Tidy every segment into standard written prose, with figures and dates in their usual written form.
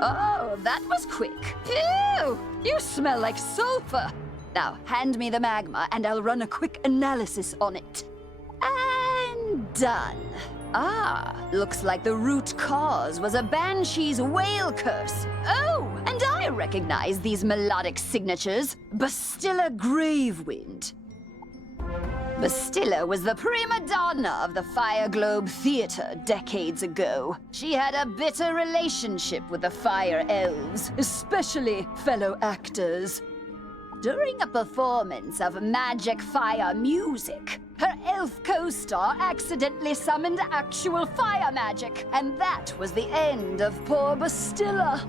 Oh, that was quick. Ew! You smell like sulfur. Now, hand me the magma and I'll run a quick analysis on it. And done. Ah, looks like the root cause was a banshee's whale curse. Oh, and I recognize these melodic signatures. Bastilla Gravewind. Bastilla was the prima donna of the Fire Globe Theater decades ago. She had a bitter relationship with the Fire Elves, especially fellow actors. During a performance of magic fire music, her elf co-star accidentally summoned actual fire magic, and that was the end of poor Bastilla.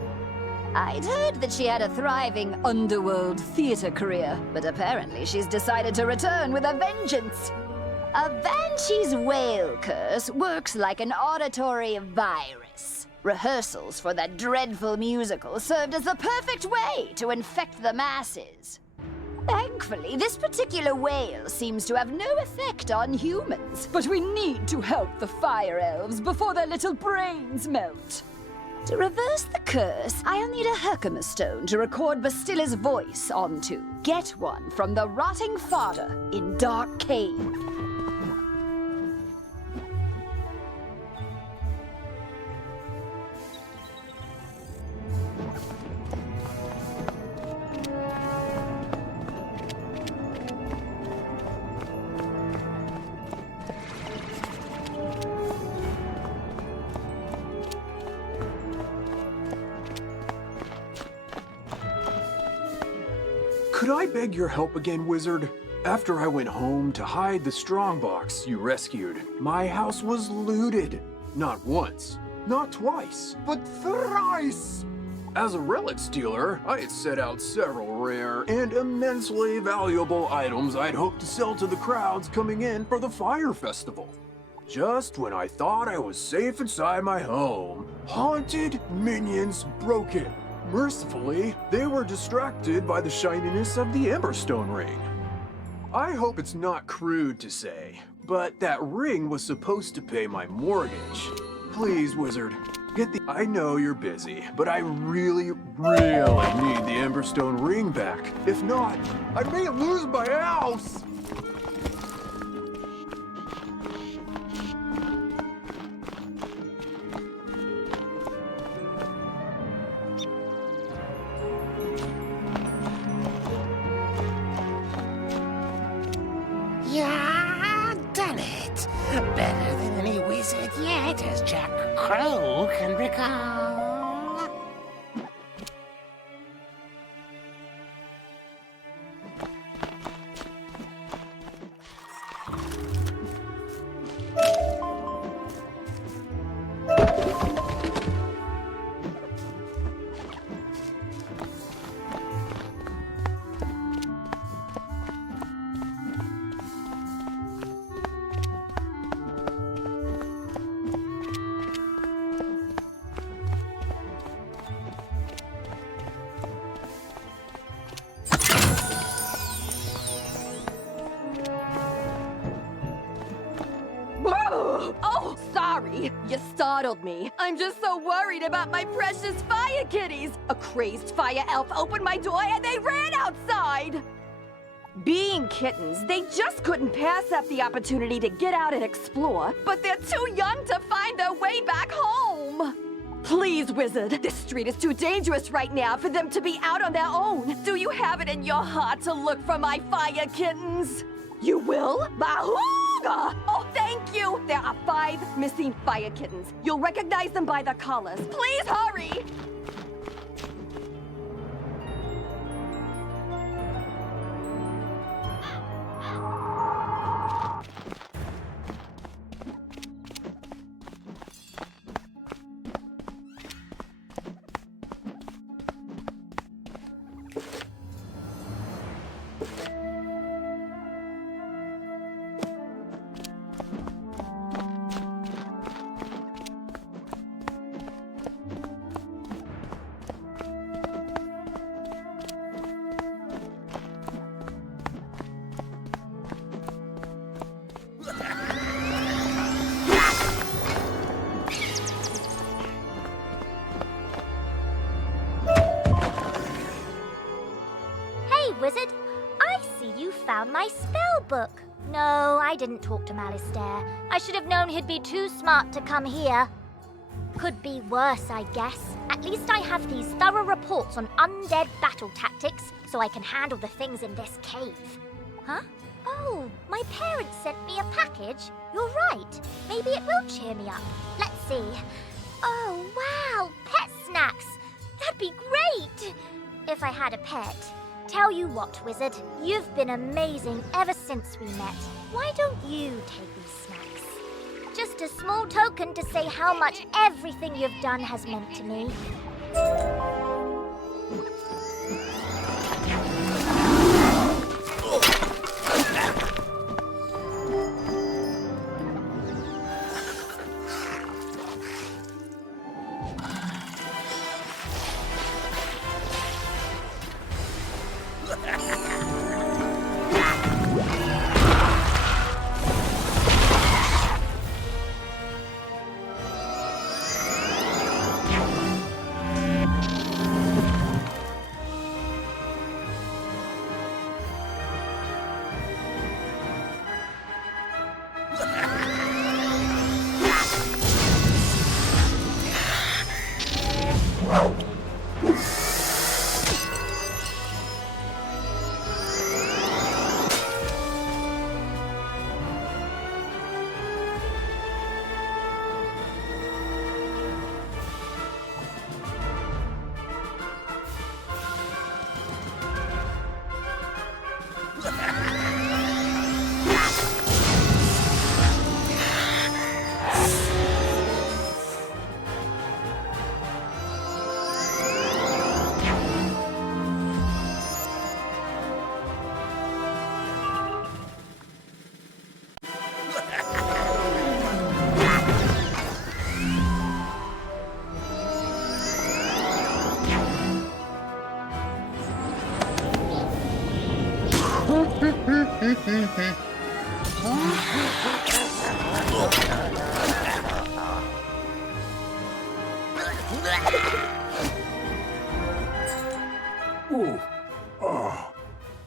I'd heard that she had a thriving underworld theater career, but apparently she's decided to return with a vengeance. A banshee's whale curse works like an auditory virus. Rehearsals for that dreadful musical served as the perfect way to infect the masses. Thankfully, this particular whale seems to have no effect on humans. But we need to help the fire elves before their little brains melt. To reverse the curse, I'll need a Herkimer stone to record Bastilla's voice onto. Get one from the rotting fodder in Dark Cave. Could I beg your help again, Wizard? After I went home to hide the strongbox you rescued, my house was looted. Not once, not twice, but thrice! As a relic stealer, I had set out several rare and immensely valuable items I'd hoped to sell to the crowds coming in for the fire festival. Just when I thought I was safe inside my home, haunted minions broke in. Mercifully, they were distracted by the shininess of the Emberstone ring. I hope it's not crude to say, but that ring was supposed to pay my mortgage. Please, Wizard, get the— I know you're busy, but I really, really need the Emberstone ring back. If not, I may lose my house! Yeah, done it. Better than any wizard yet, as Jack Crow can recall. Oh, sorry. You startled me. I'm just so worried about my precious fire kitties. A crazed fire elf opened my door and they ran outside. Being kittens, they just couldn't pass up the opportunity to get out and explore, but they're too young to find their way back home. Please, Wizard, this street is too dangerous right now for them to be out on their own. Do you have it in your heart to look for my fire kittens? You will? Bahooga! Oh, thank you! There are 5 missing fire kittens. You'll recognize them by the collars. Please hurry! found my spell book. No, I didn't talk to Malistaire. I should have known he'd be too smart to come here. Could be worse, I guess. At least I have these thorough reports on undead battle tactics, so I can handle the things in this cave. Huh? Oh, my parents sent me a package. You're right. Maybe it will cheer me up. Let's see. Oh, wow, pet snacks. That'd be great if I had a pet. Tell you what, Wizard, you've been amazing ever since we met. Why don't you take these snacks? Just a small token to say how much everything you've done has meant to me.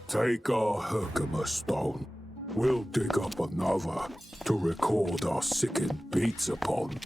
Take our Herkimer stone. We'll dig up another to record our sickened beats upon.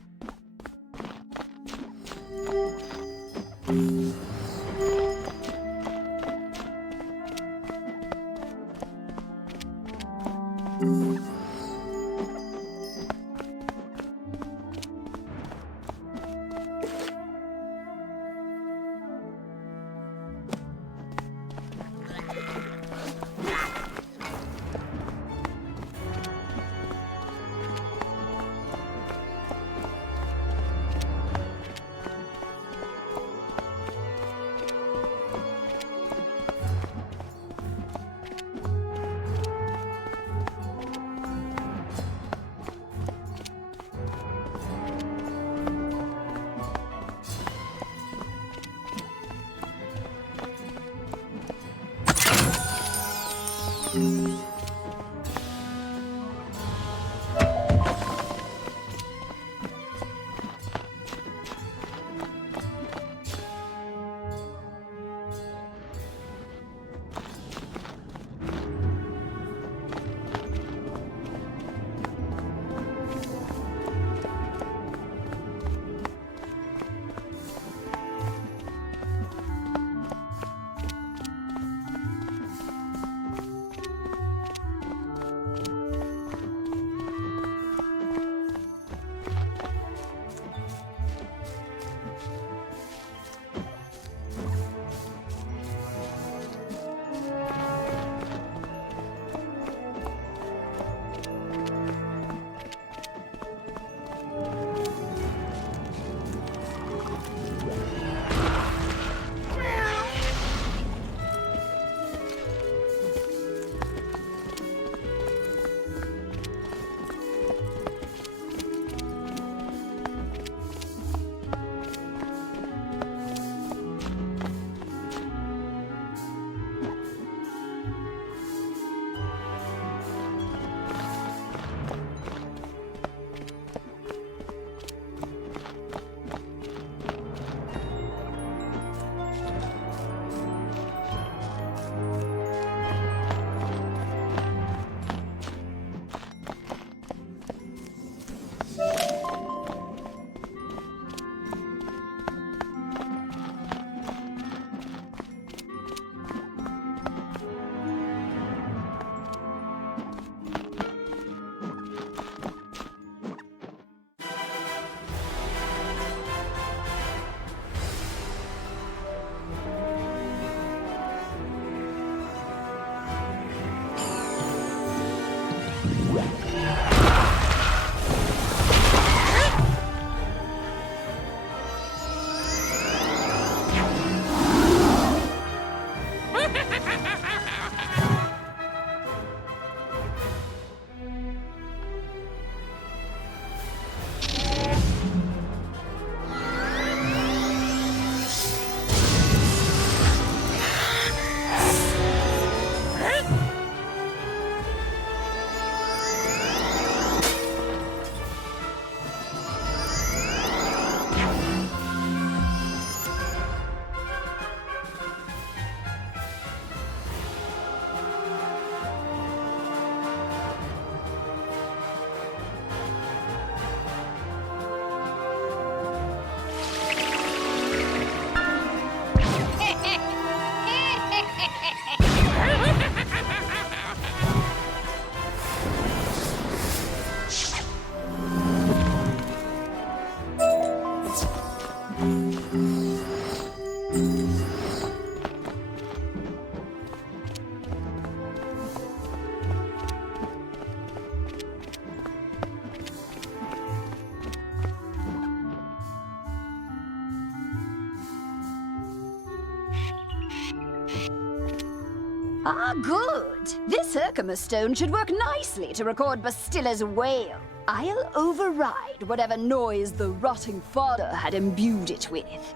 Ah, good. This Herkimer stone should work nicely to record Bastilla's wail. I'll override whatever noise the rotting father had imbued it with.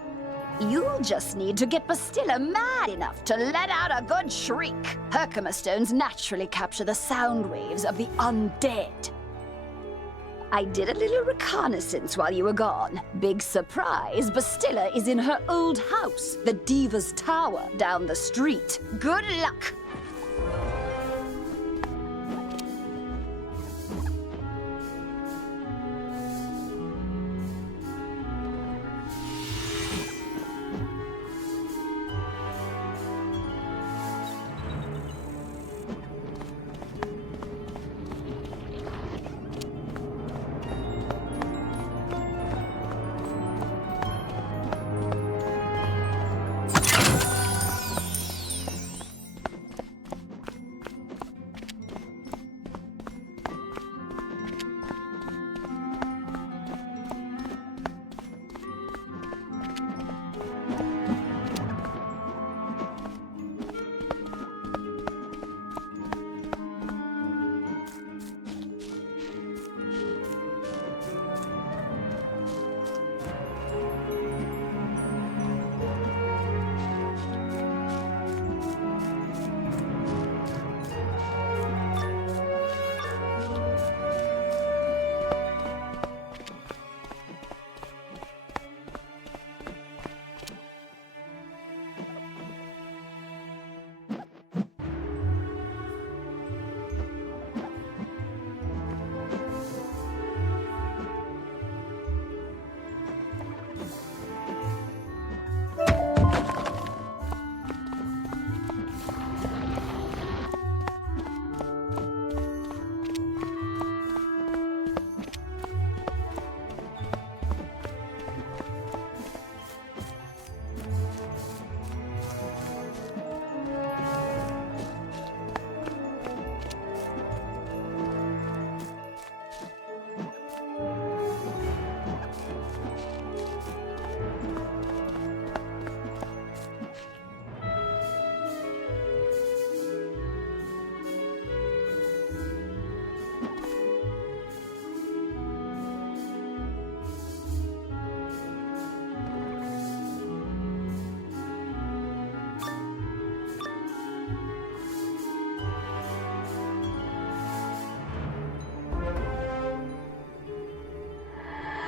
You'll just need to get Bastilla mad enough to let out a good shriek. Herkimer stones naturally capture the sound waves of the undead. I did a little reconnaissance while you were gone. Big surprise, Bastilla is in her old house, the Diva's Tower, down the street. Good luck!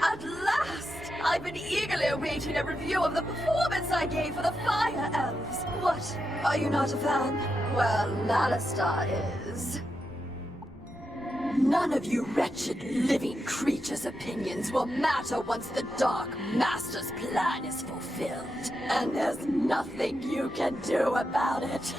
At last! I've been eagerly awaiting a review of the performance I gave for the Fire Elves. What? Are you not a fan? Well, Alistar is. None of you wretched living creatures' opinions will matter once the Dark Master's plan is fulfilled. And there's nothing you can do about it.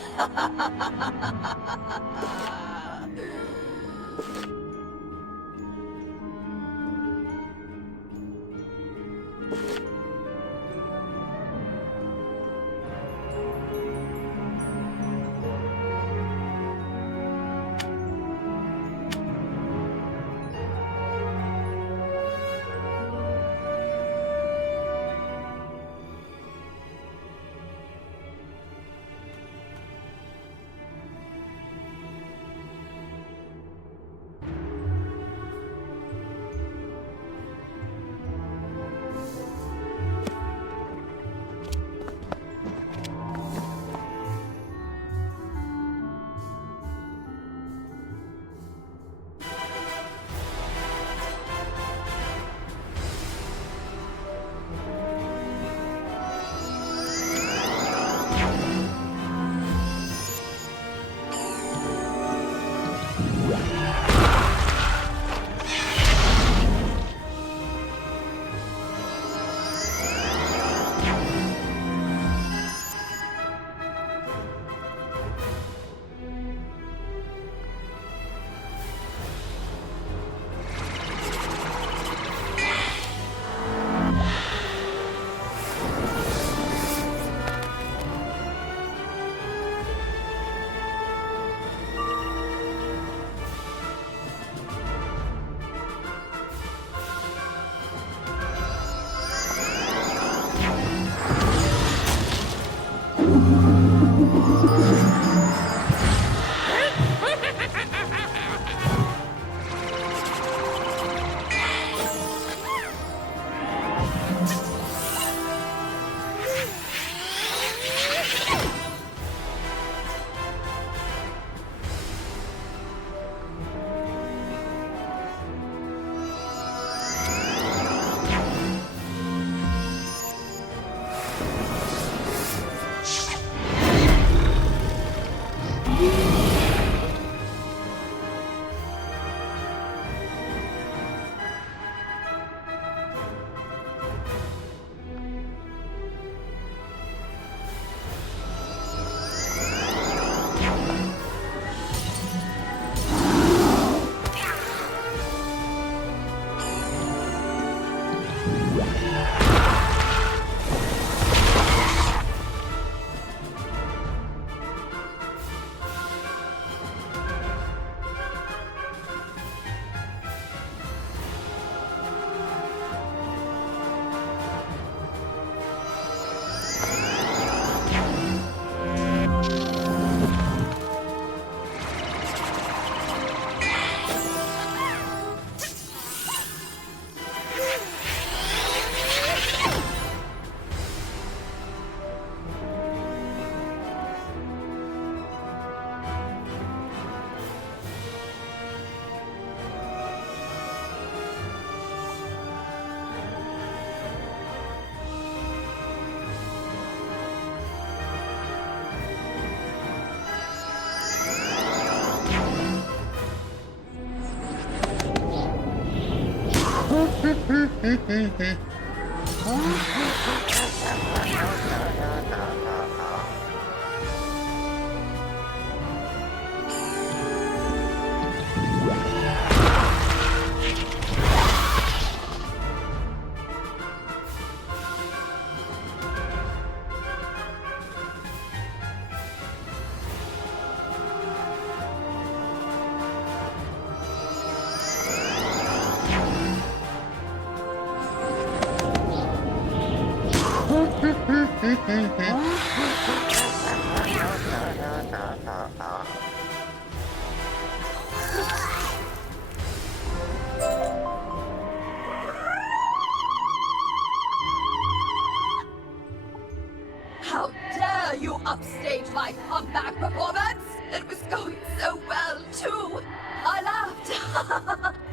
How dare you upstage my comeback performance? It was going so well, too. I laughed.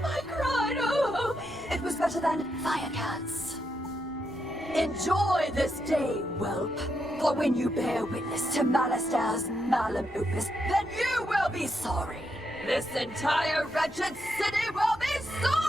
I cried. Oh, it was better than Firecats. Enjoy this day, whelp. For when you bear witness to Malister's malum opus, then you will be sorry. This entire wretched city will be sorry!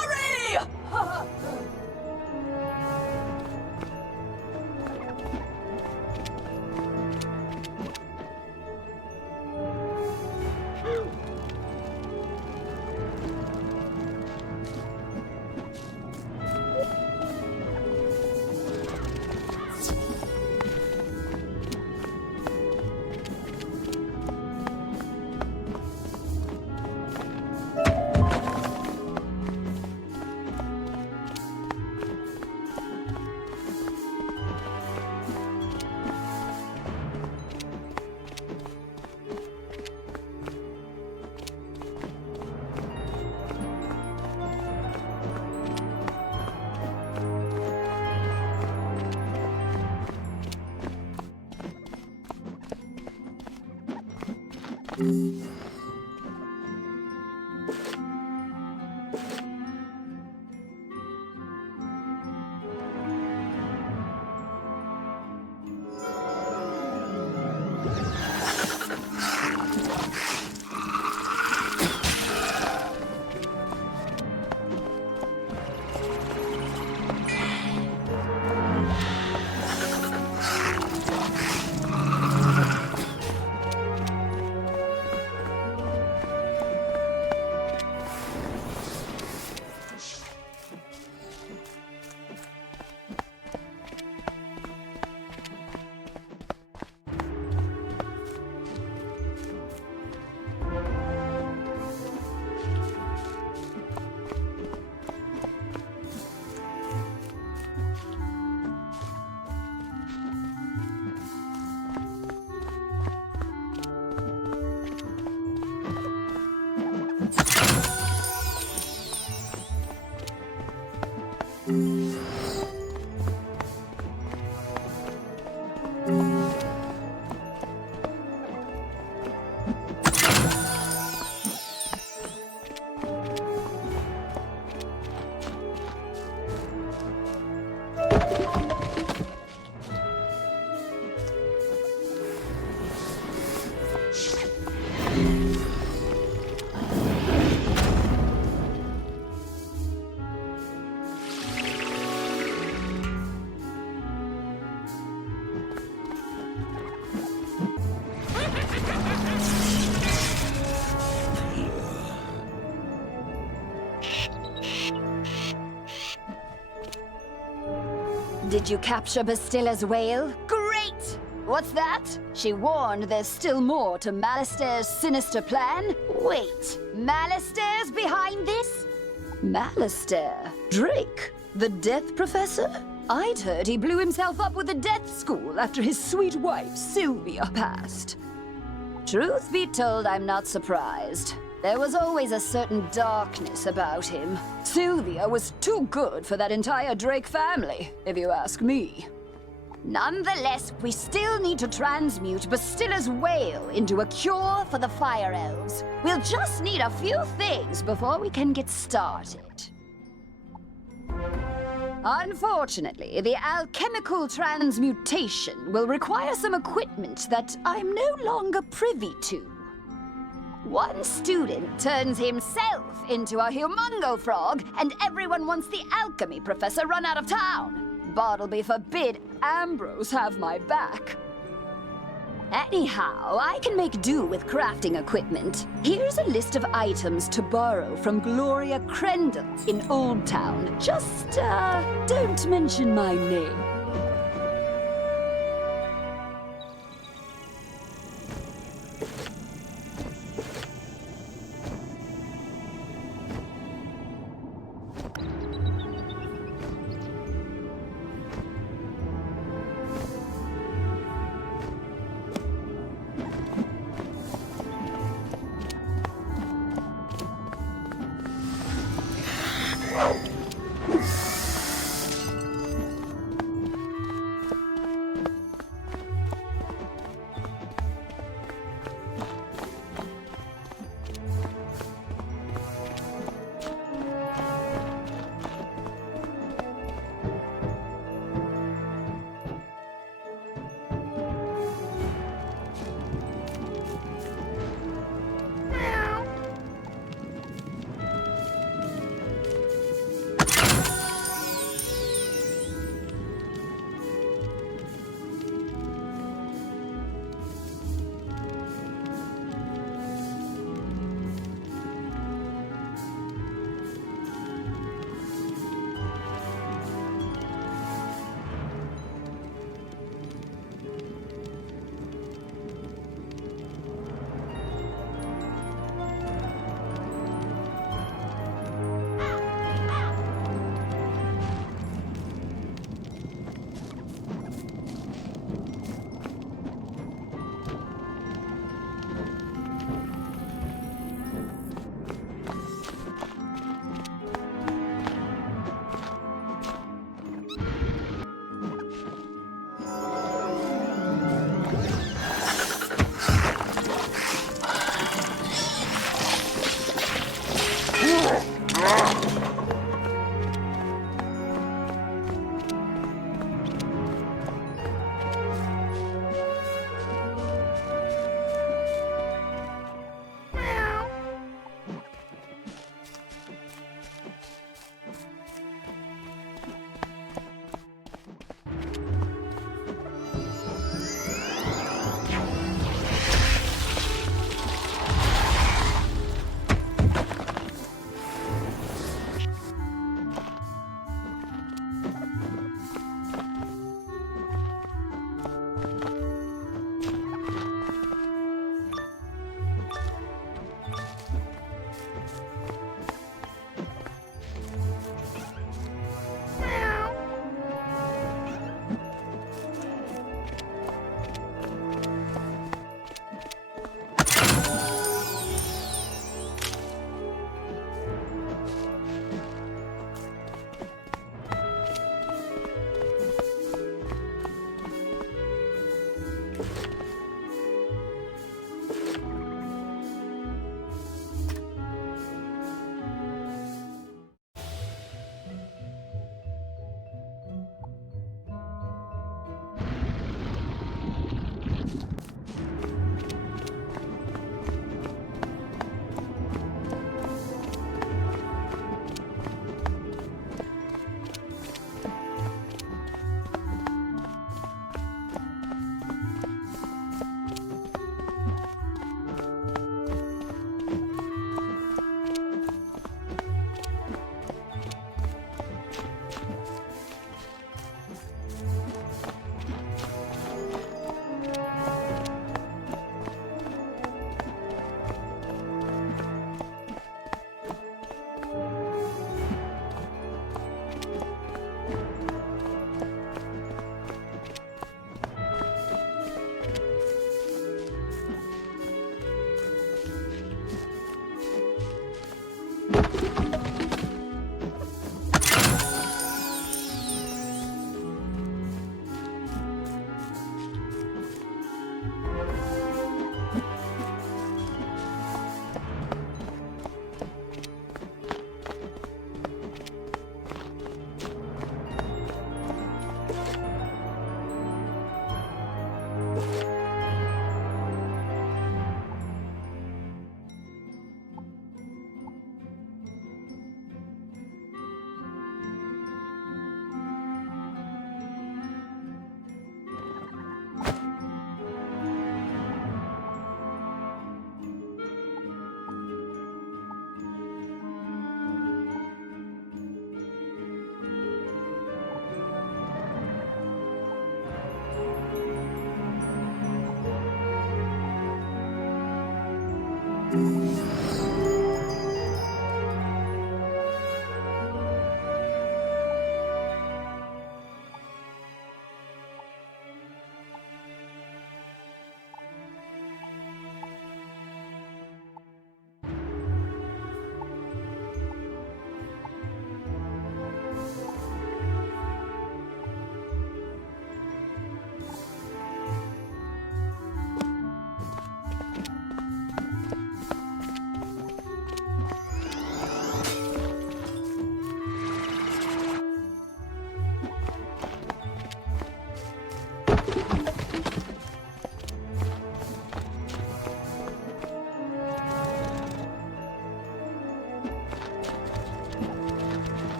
Did you capture Bastilla's whale? Great! What's that? She warned there's still more to Malister's sinister plan? Wait, Malister's behind this? Malister? Drake? The Death Professor? I'd heard he blew himself up with the Death School after his sweet wife, Sylvia, passed. Truth be told, I'm not surprised. There was always a certain darkness about him. Sylvia was too good for that entire Drake family, if you ask me. Nonetheless, we still need to transmute Bastilla's whale into a cure for the Fire Elves. We'll just need a few things before we can get started. Unfortunately, the alchemical transmutation will require some equipment that I'm no longer privy to. One student turns himself into a humongo frog, and everyone wants the alchemy professor run out of town. Bartleby forbid Ambrose have my back. Anyhow, I can make do with crafting equipment. Here's a list of items to borrow from Gloria Crendel in Old Town. Just, don't mention my name.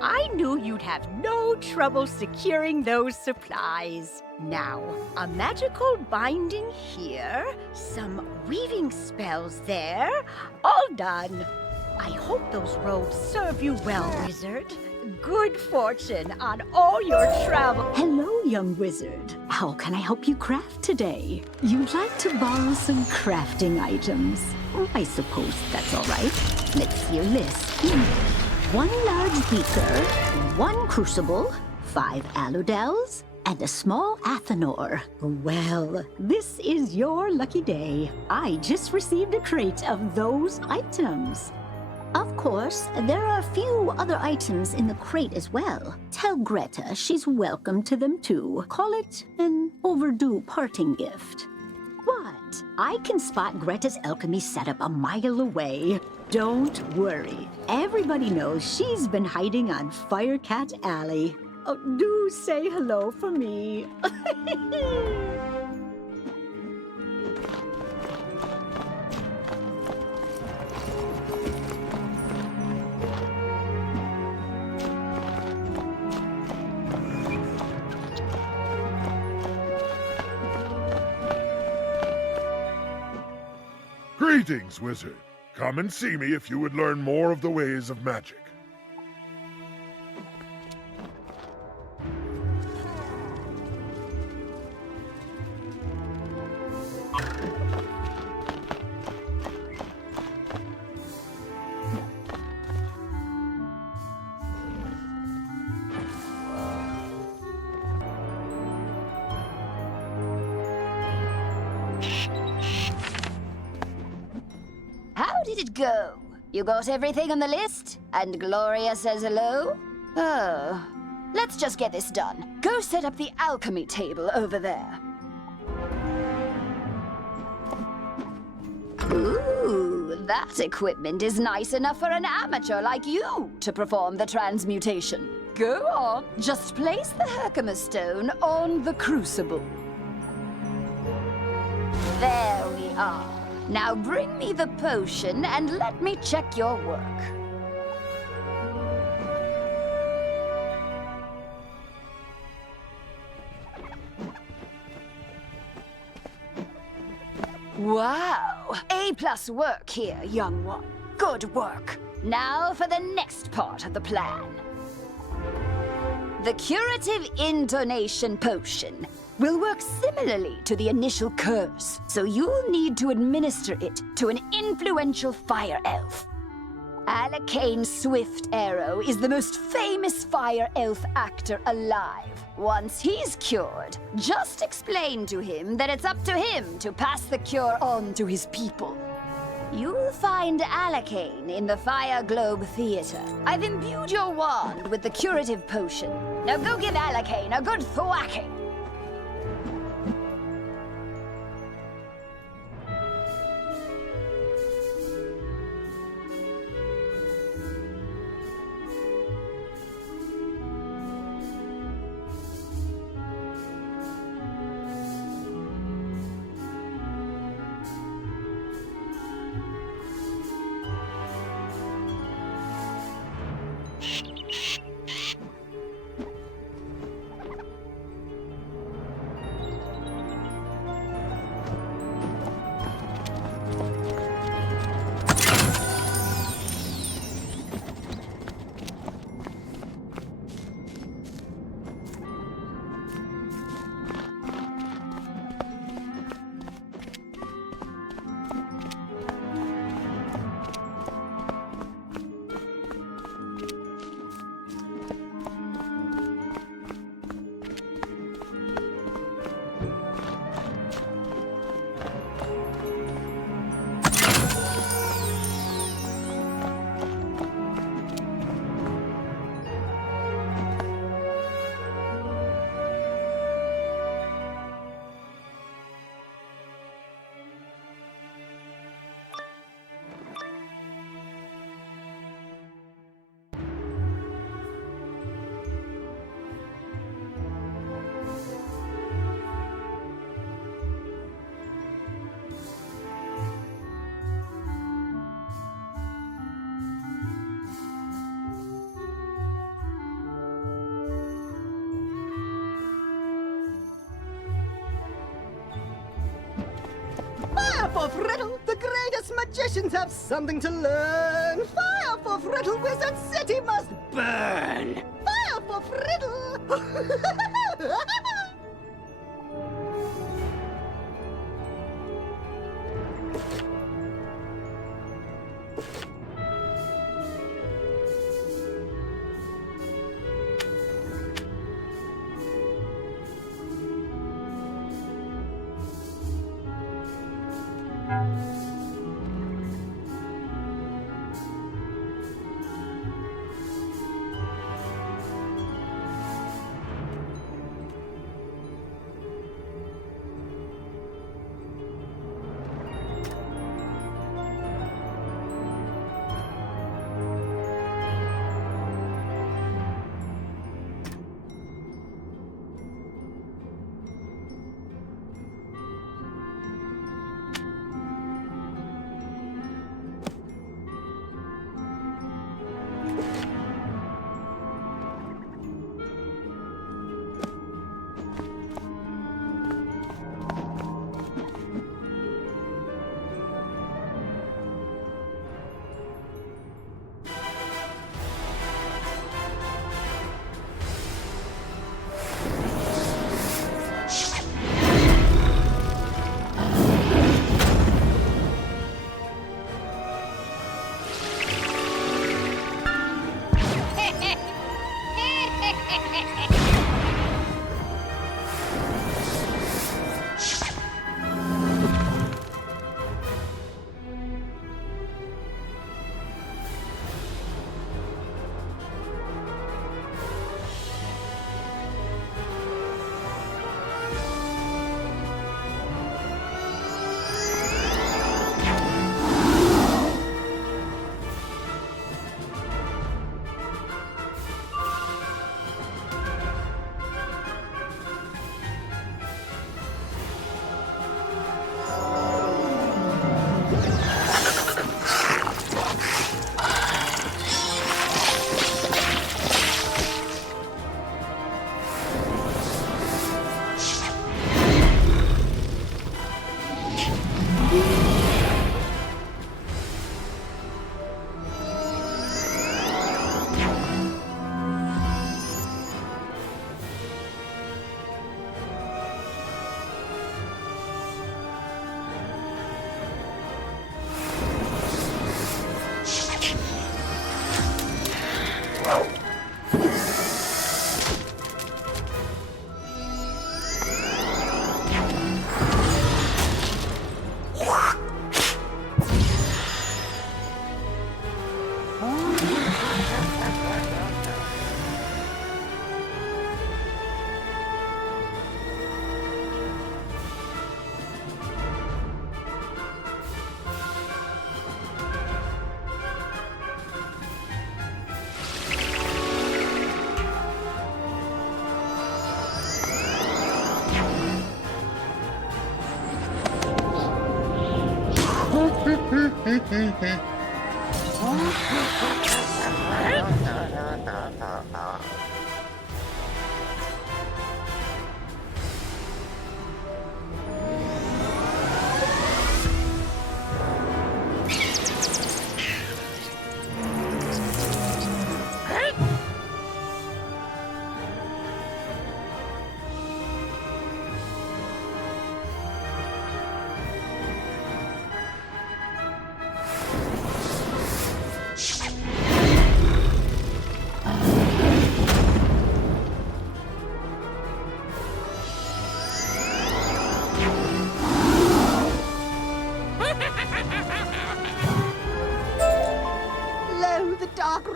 I knew you'd have no trouble securing those supplies. Now, a magical binding here, some weaving spells there, all done. I hope those robes serve you well, wizard. Good fortune on all your travel. Hello, young wizard. How can I help you craft today? You'd like to borrow some crafting items. I suppose that's all right. Let's see your list. One large beaker, one crucible, 5 aludels, and a small athanor. Well, this is your lucky day. I just received a crate of those items. Of course, there are a few other items in the crate as well. Tell Greta she's welcome to them too. Call it an overdue parting gift. But I can spot Greta's alchemy setup a mile away. Don't worry. Everybody knows she's been hiding on Firecat Alley. Oh, do say hello for me. Greetings, wizard. Come and see me if you would learn more of the ways of magic. How did it go? You got everything on the list? And Gloria says hello? Oh. Let's just get this done. Go set up the alchemy table over there. Ooh, that equipment is nice enough for an amateur like you to perform the transmutation. Go on. Just place the Herkimer stone on the crucible. There we are. Now bring me the potion and let me check your work. Wow! A+ work here, young one. Good work. Now for the next part of the plan. The curative intonation potion will work similarly to the initial curse, so you'll need to administer it to an influential fire elf. Alacane Swift Arrow is the most famous fire elf actor alive. Once he's cured, just explain to him that it's up to him to pass the cure on to his people. You'll find Alacane in the Fire Globe Theater. I've imbued your wand with the curative potion. Now go give Alacane a good thwacking. for Friddle! The greatest magicians have something to learn! Fire for Friddle! Wizard City must burn! Fire for Friddle!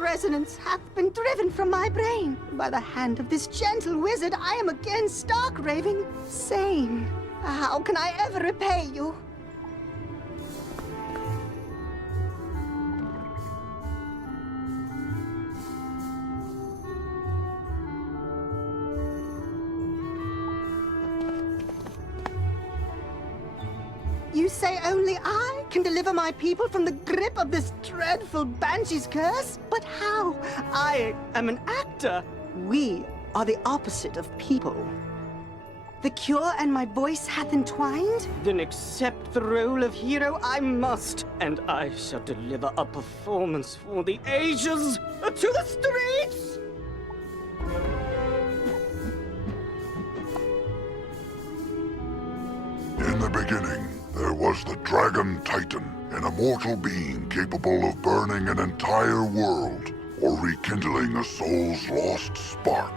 Resonance hath been driven from my brain. By the hand of this gentle wizard, I am again stark raving sane. How can I ever repay you? You say only I can deliver my people from the grip of this dreadful banshee's curse? But how? I am an actor. We are the opposite of people. The cure and my voice hath entwined? Then accept the role of hero I must, and I shall deliver a performance for the ages to the streets! In the beginning, there was the Dragon Titan, an immortal being capable of burning an entire world or rekindling a soul's lost spark.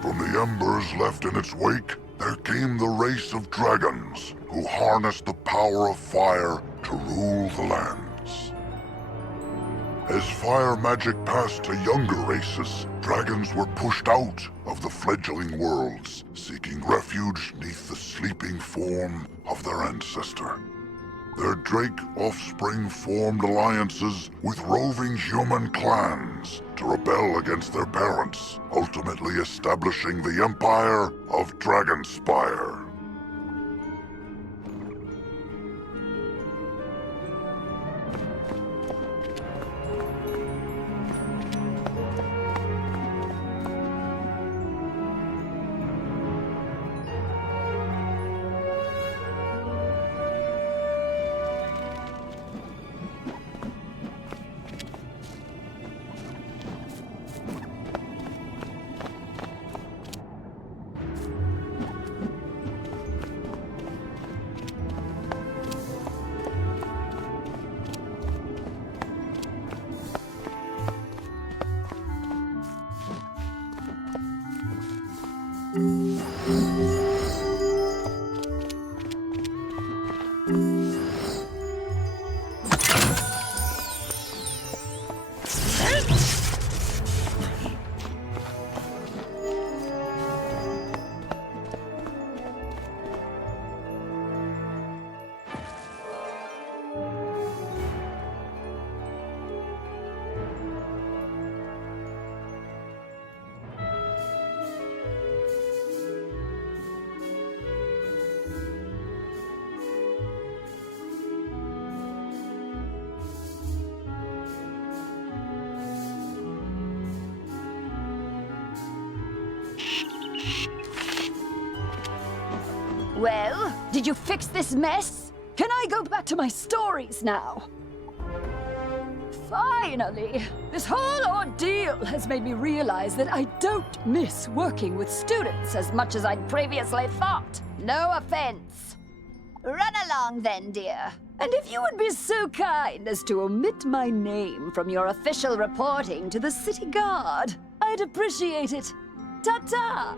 From the embers left in its wake, there came the race of dragons who harnessed the power of fire to rule the lands. As fire magic passed to younger races, dragons were pushed out of the fledgling worlds, seeking refuge neath the sleeping form of their ancestor. Their drake offspring formed alliances with roving human clans to rebel against their parents, ultimately establishing the empire of Dragonspire. Well, did you fix this mess? Can I go back to my stories now? Finally! This whole ordeal has made me realize that I don't miss working with students as much as I'd previously thought. No offense. Run along then, dear. And if you would be so kind as to omit my name from your official reporting to the City Guard, I'd appreciate it. Ta-ta!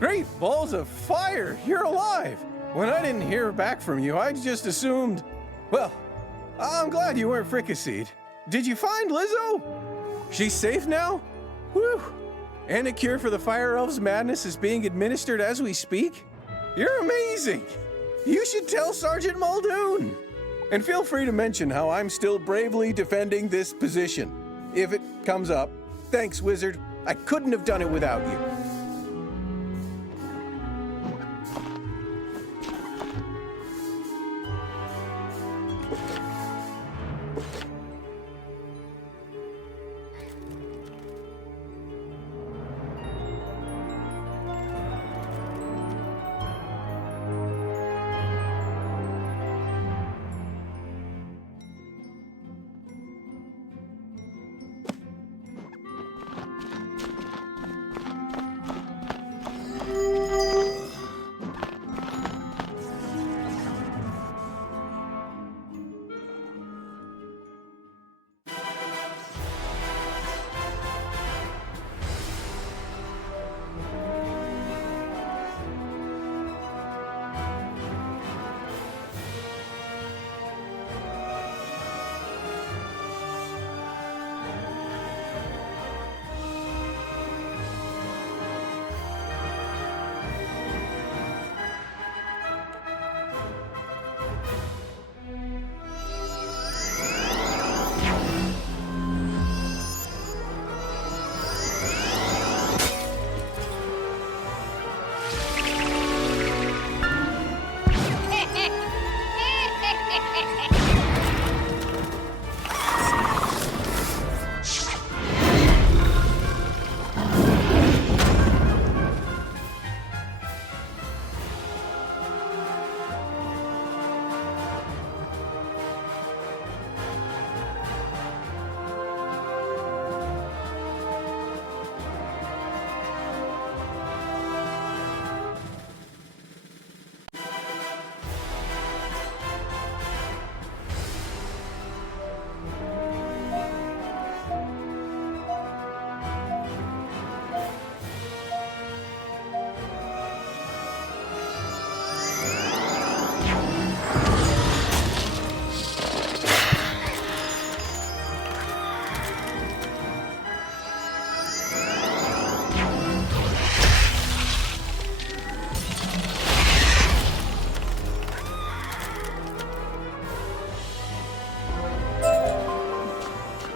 Great balls of fire! You're alive! When I didn't hear back from you, I just assumed... Well, I'm glad you weren't fricasseed. Did you find Lizzo? She's safe now? Whew! And a cure for the Fire Elves' madness is being administered as we speak? You're amazing! You should tell Sergeant Muldoon! And feel free to mention how I'm still bravely defending this position. If it comes up. Thanks, Wizard. I couldn't have done it without you.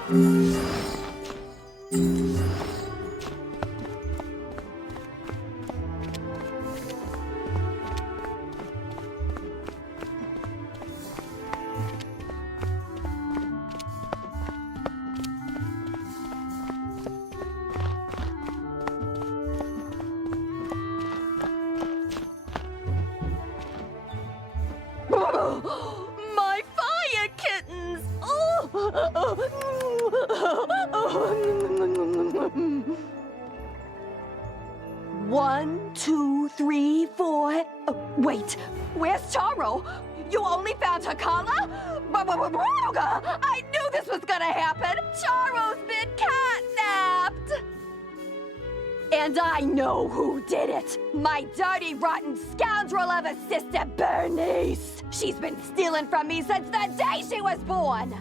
My fire kittens! One, two, three, four. Oh, wait, where's Charo? You only found her collar? I knew this was gonna happen! Charo's been catnapped! And I know who did it! My dirty, rotten scoundrel of a sister, Bernice! She's been stealing from me since the day she was born!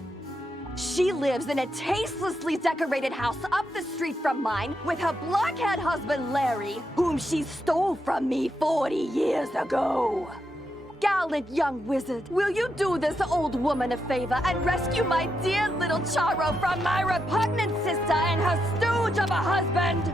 She lives in a tastelessly decorated house up the street from mine with her blockhead husband, Larry, whom she stole from me 40 years ago. Gallant young wizard, will you do this old woman a favor and rescue my dear little Charo from my repugnant sister and her stooge of a husband?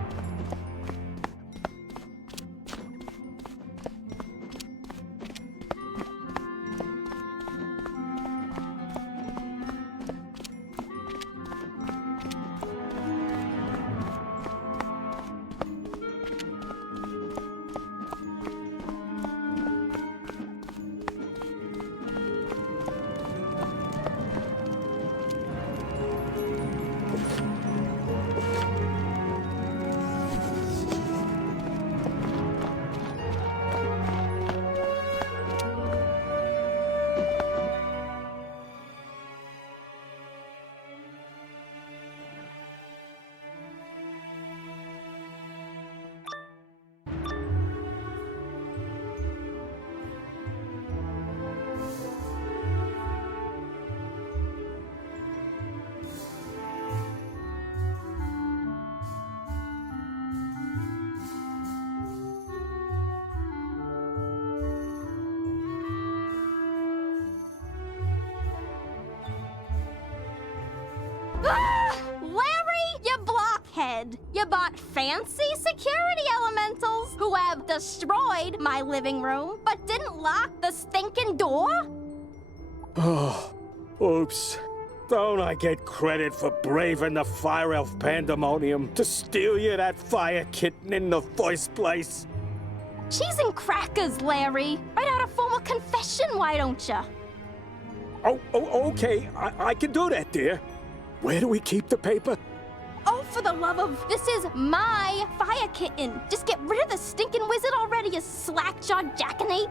Larry, you blockhead! You bought fancy security elementals who have destroyed my living room, but didn't lock the stinking door? Oh, oops. Don't I get credit for braving the fire elf pandemonium to steal you that fire kitten in the first place? Cheese and crackers, Larry. Write out a formal confession, why don't you? Oh, okay. I can do that, dear. Where do we keep the paper? Oh, for the love of... This is my fire kitten. Just get rid of the stinking wizard already, you slack-jawed jackanape.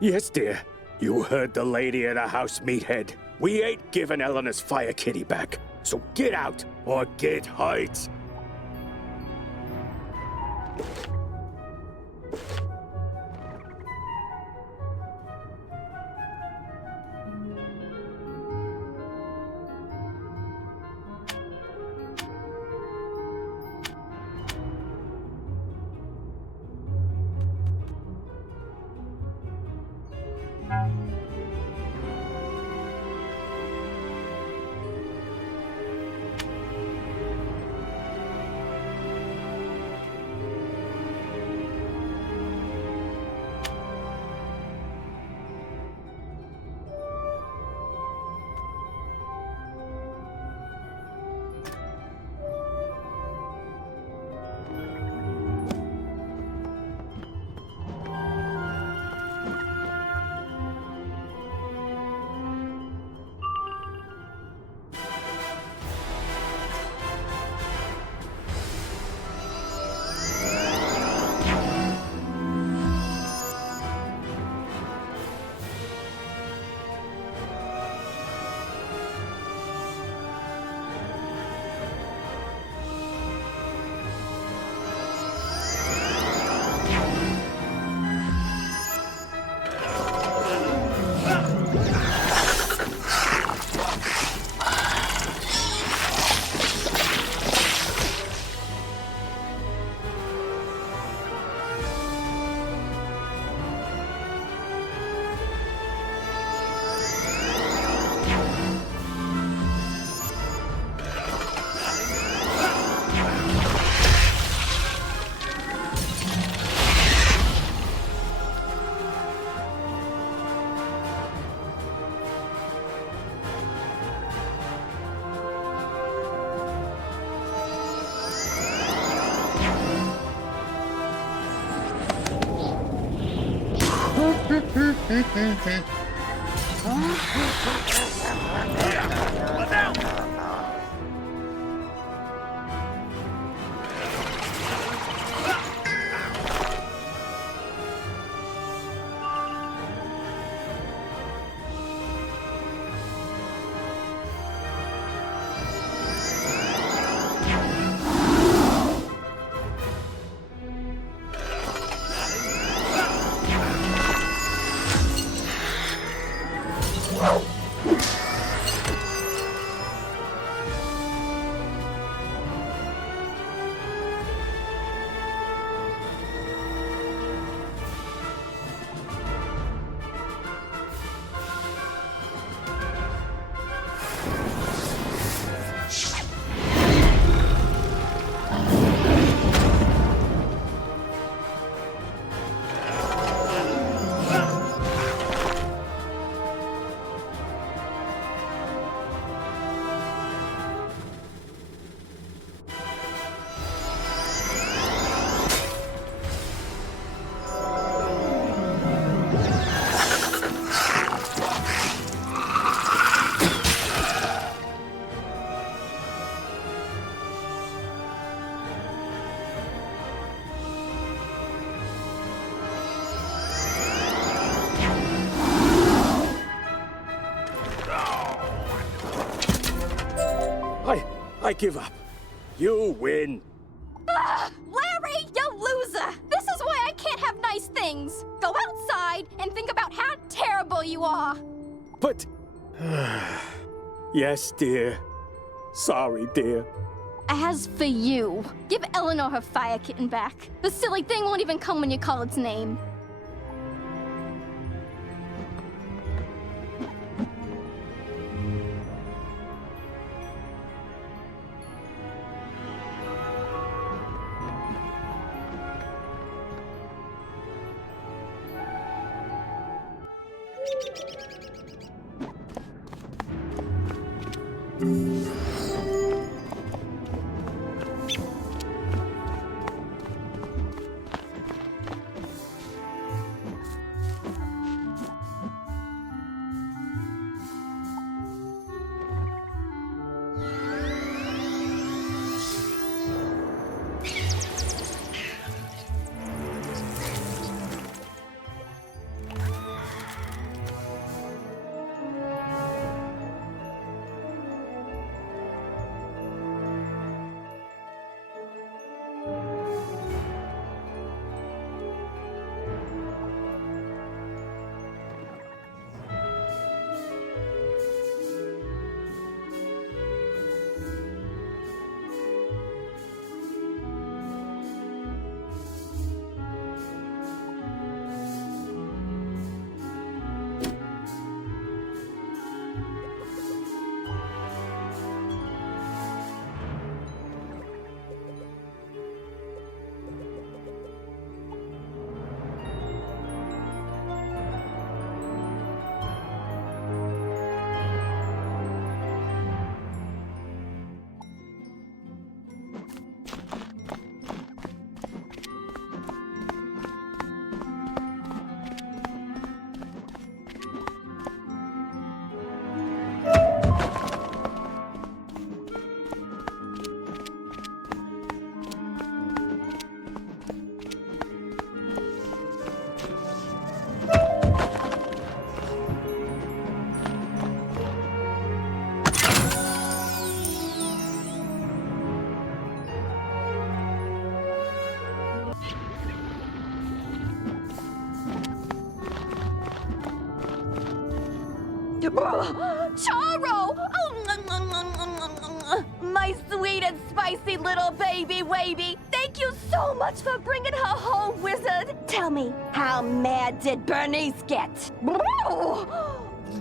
Yes, dear. You heard the lady at the house, meathead. We ain't giving Eleanor's fire kitty back. So get out or get hurt. I give up. You win. Larry, you loser! This is why I can't have nice things. Go outside and think about how terrible you are. But... yes, dear. Sorry, dear. As for you, give Eleanor her fire kitten back. The silly thing won't even come when you call its name. Charo! My sweet and spicy little baby wavy! Thank you so much for bringing her home, Wizard! Tell me, how mad did Bernice get?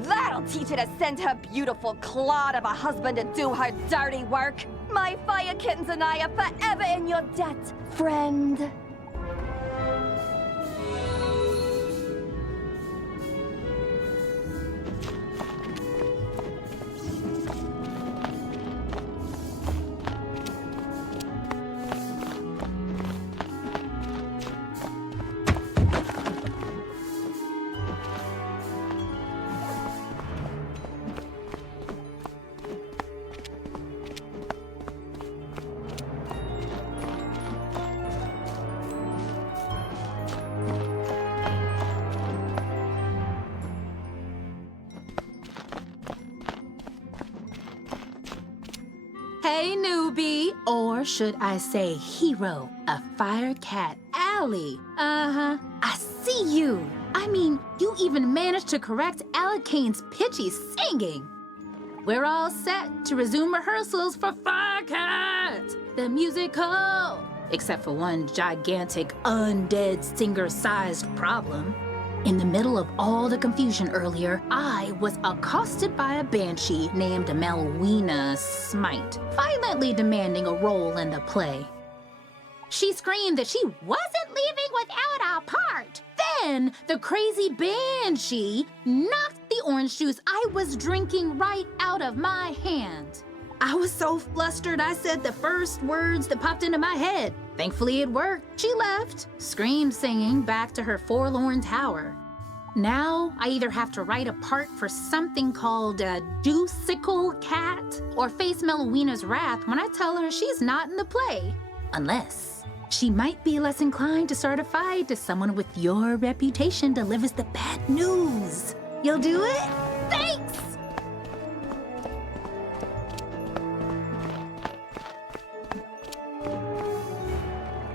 That'll teach her to send her beautiful clod of a husband to do her dirty work! My fire kittens and I are forever in your debt, friend! Hey, newbie, or should I say hero of Firecat Alley. Uh-huh, I see you. I mean, you even managed to correct Alicane's pitchy singing. We're all set to resume rehearsals for Firecat, the musical. Except for one gigantic undead singer-sized problem. In the middle of all the confusion earlier, I was accosted by a banshee named Malwina Smite, violently demanding a role in the play. She screamed that she wasn't leaving without our part. Then the crazy banshee knocked the orange juice I was drinking right out of my hand. I was so flustered I said the first words that popped into my head. Thankfully it worked. She left, scream singing back to her forlorn tower. Now I either have to write a part for something called a whimsical cat or face Melowina's wrath when I tell her she's not in the play. Unless she might be less inclined to start a fight if someone with your reputation delivers the bad news. You'll do it? Thanks!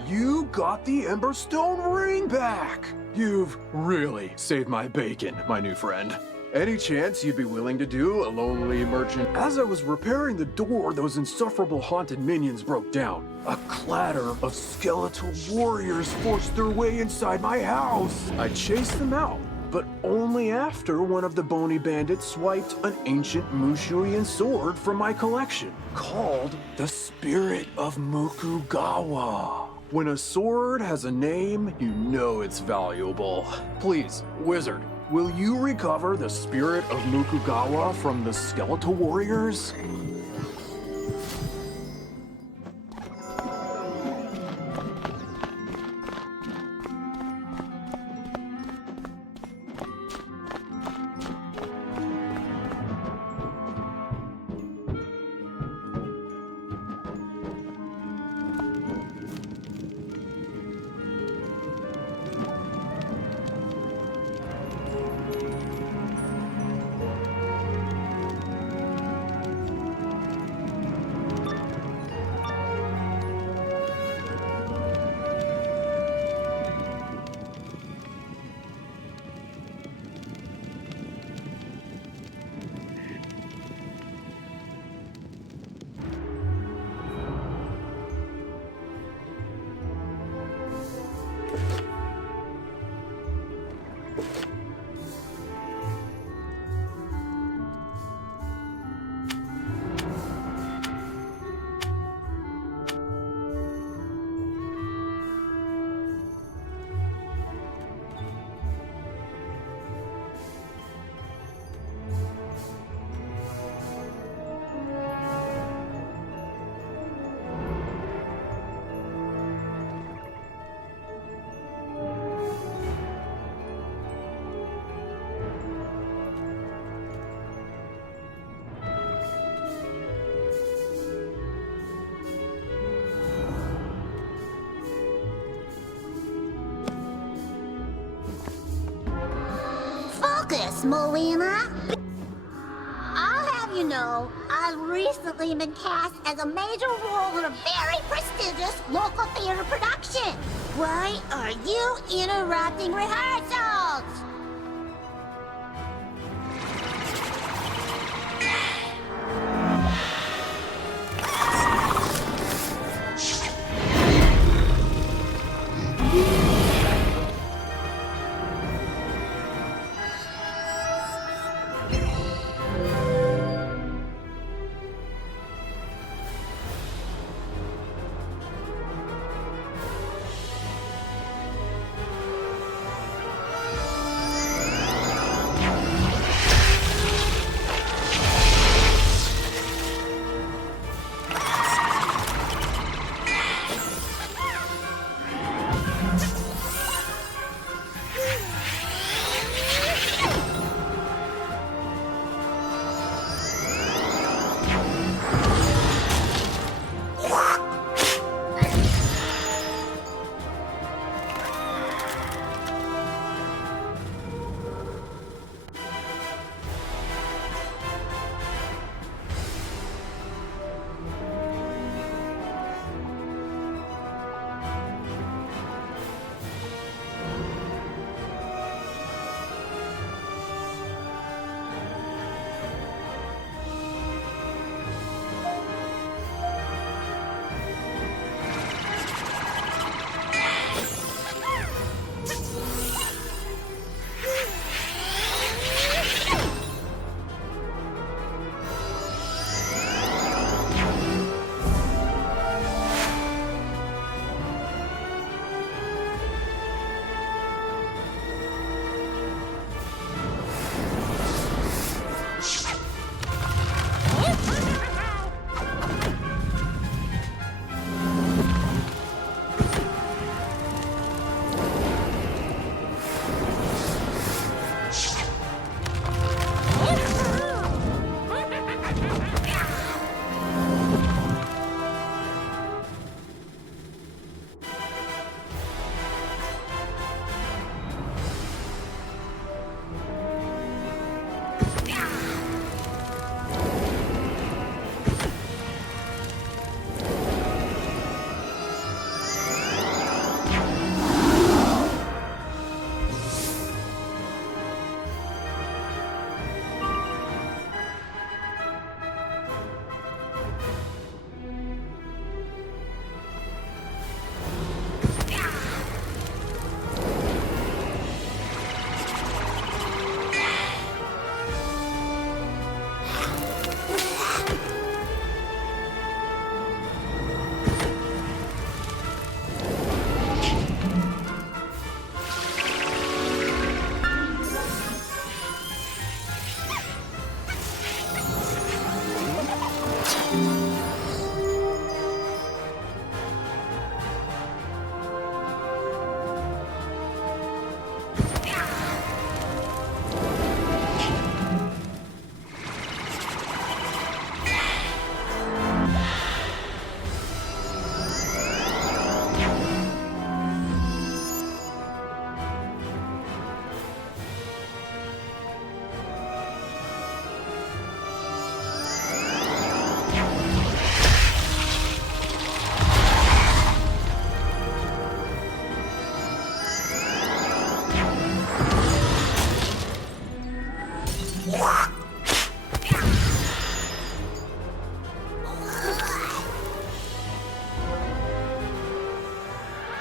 You got the Emberstone ring back! You've really saved my bacon, my new friend. Any chance you'd be willing to do a lonely merchant? As I was repairing the door, those insufferable haunted minions broke down. A clatter of skeletal warriors forced their way inside my house. I chased them out, but only after one of the bony bandits swiped an ancient Mushuian sword from my collection, called the Spirit of Mukugawa. When a sword has a name, you know it's valuable. Please, Wizard, will you recover the Spirit of Mukugawa from the skeletal warriors? Focus, Melina. I'll have you know, I've recently been cast as a major role in a very prestigious local theater production. Why are you interrupting rehearsals?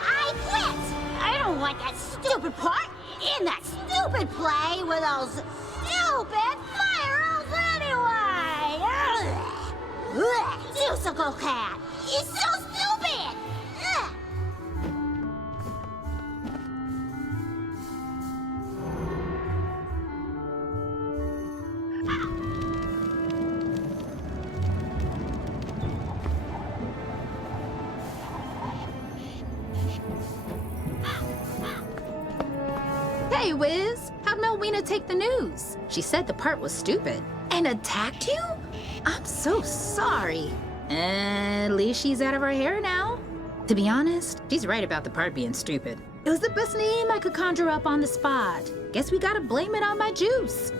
I quit! I don't want that stupid part in that stupid play with those stupid fire elves anyway! Ugh. Whimsical cat! He's so stupid! Ugh. Hey, Wiz, how'd Melwina take the news? She said the part was stupid. And attacked you? I'm so sorry. At least she's out of her hair now. To be honest, she's right about the part being stupid. It was the best name I could conjure up on the spot. Guess we gotta blame it on my juice.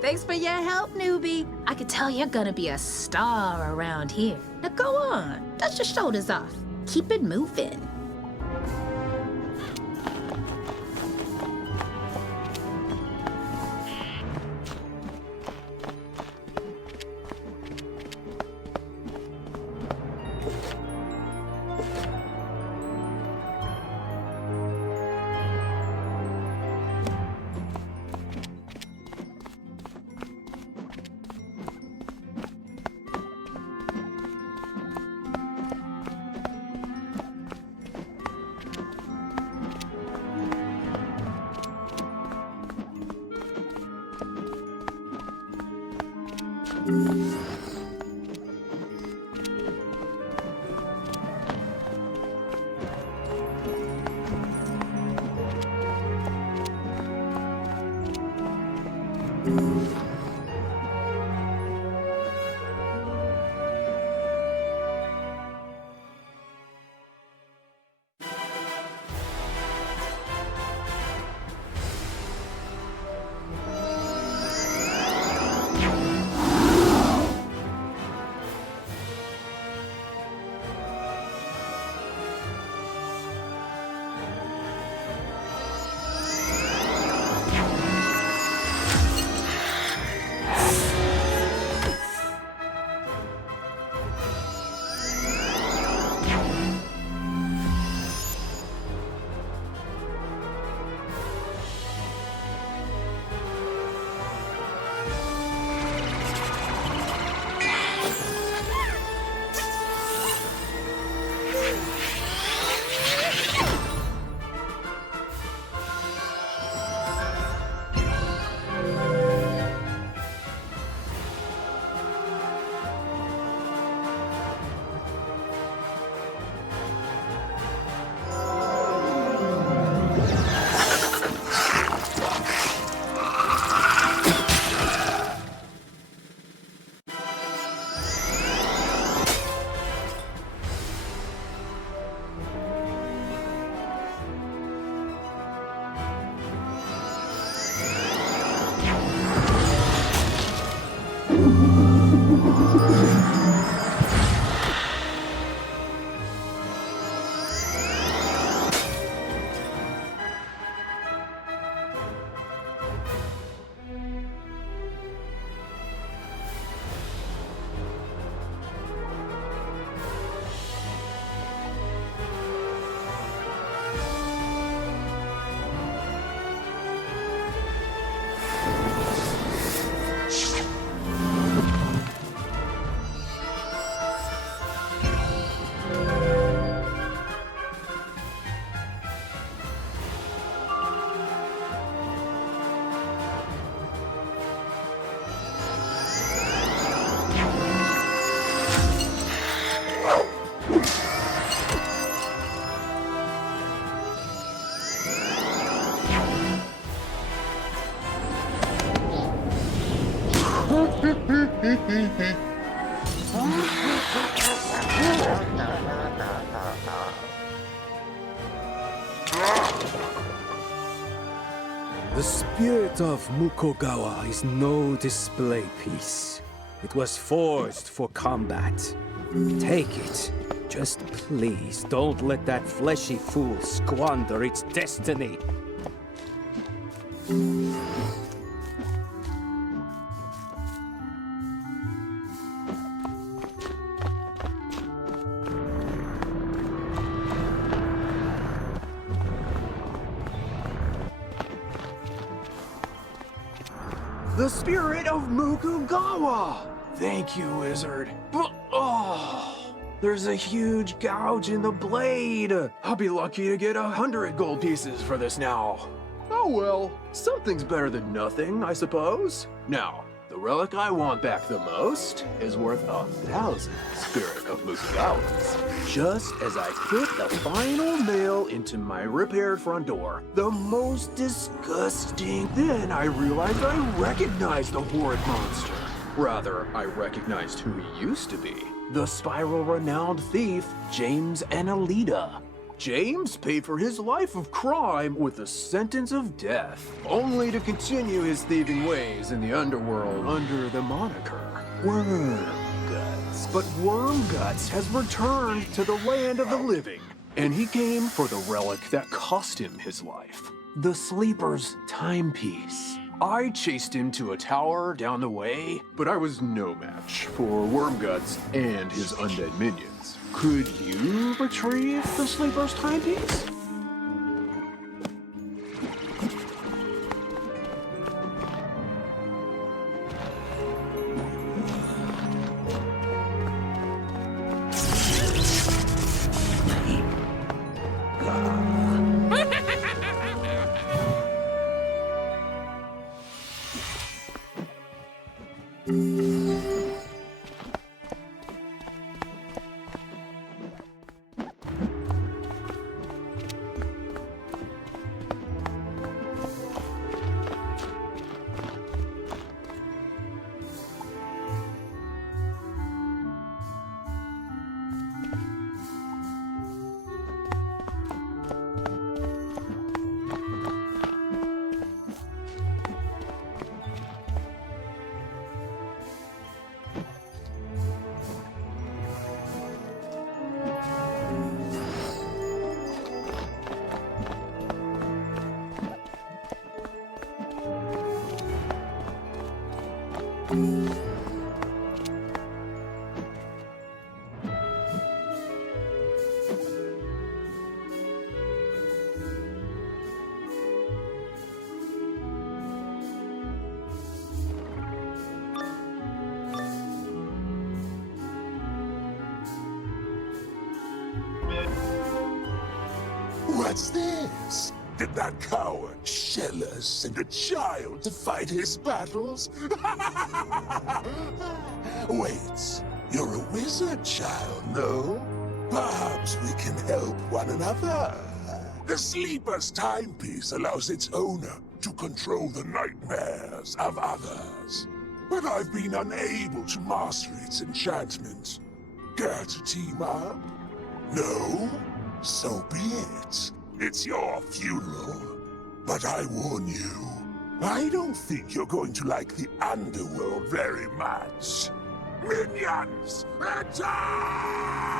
Thanks for your help, newbie. I could tell you're gonna be a star around here. Now go on, dust your shoulders off. Keep it moving. The spirit of Mukogawa is no display piece. It was forged for combat. Take it. Just please don't let that fleshy fool squander its destiny. The spirit of Mukugawa! Thank you, Wizard. But, there's a huge gouge in the blade. I'll be lucky to get 100 gold pieces for this now. Oh well, something's better than nothing, I suppose. Now, the relic I want back the most is worth 1,000 spirit of Mukugawas. Just as I put the final nail into my repaired front door, the most disgusting. Then I realized I recognized the horrid monster. Rather, I recognized who he used to be. The spiral-renowned thief, James Annalita. James paid for his life of crime with a sentence of death, only to continue his thieving ways in the underworld under the moniker Wormguts. But Wormguts has returned to the land of the living, and he came for the relic that cost him his life, the Sleeper's timepiece. I chased him to a tower down the way, but I was no match for Wormguts and his undead minions. Could you retrieve the Sleeper's timepiece? What's this? Did that coward shell us send a child to fight his battles? Wait, you're a wizard child, no? Perhaps we can help one another. The Sleeper's timepiece allows its owner to control the nightmares of others. But I've been unable to master its enchantment. Care to team up? No? So be it. It's your funeral. But I warn you, I don't think you're going to like the underworld very much. Minions, attack!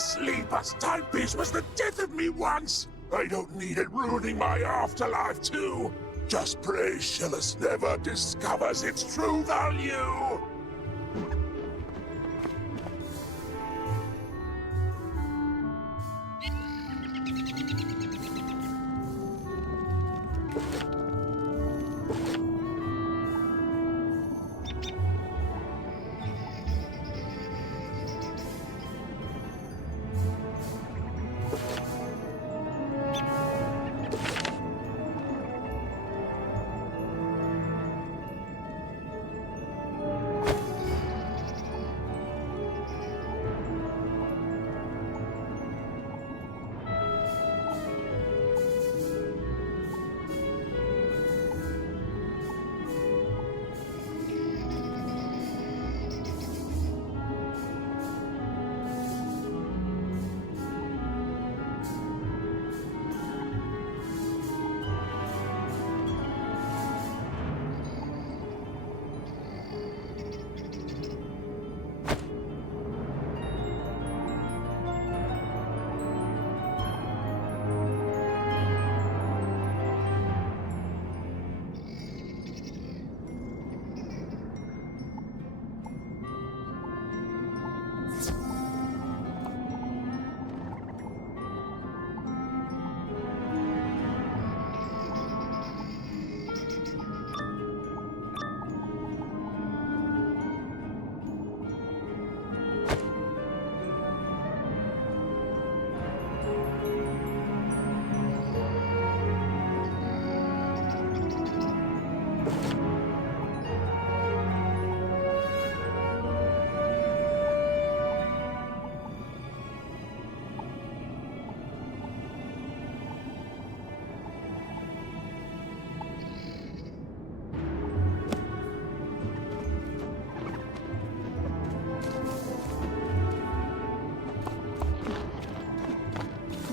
Sleeper's timepiece was the death of me once! I don't need it ruining my afterlife, too! Just pray Shillis never discovers its true value!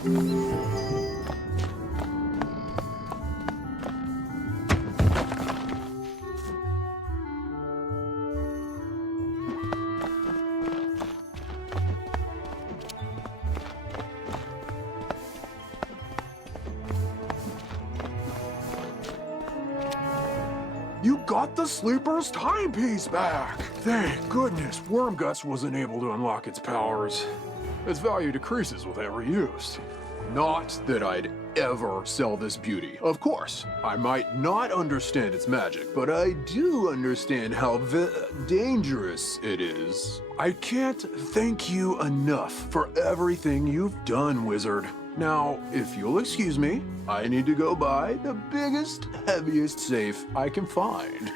You got the sleeper's timepiece back! Thank goodness Wormguts wasn't able to unlock its powers. Its value decreases with every use. Not that I'd ever sell this beauty. Of course, I might not understand its magic, but I do understand how dangerous it is. I can't thank you enough for everything you've done, Wizard. Now, if you'll excuse me, I need to go buy the biggest, heaviest safe I can find.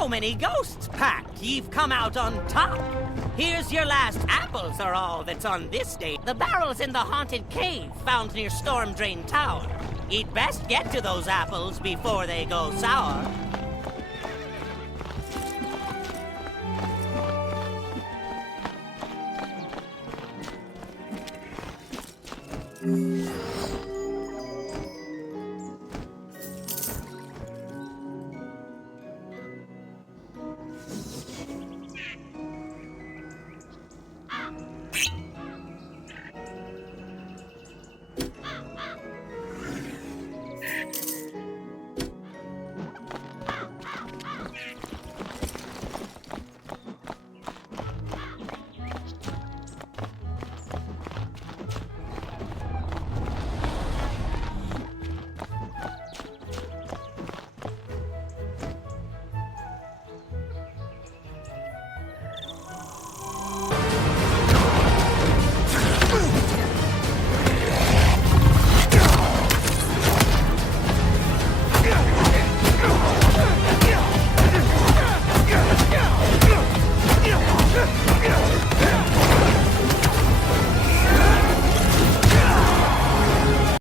So many ghosts packed, you've come out on top. Here's your last apples are all that's on this day. The barrel's in the haunted cave found near Storm Drain Tower. You'd best get to those apples before they go sour.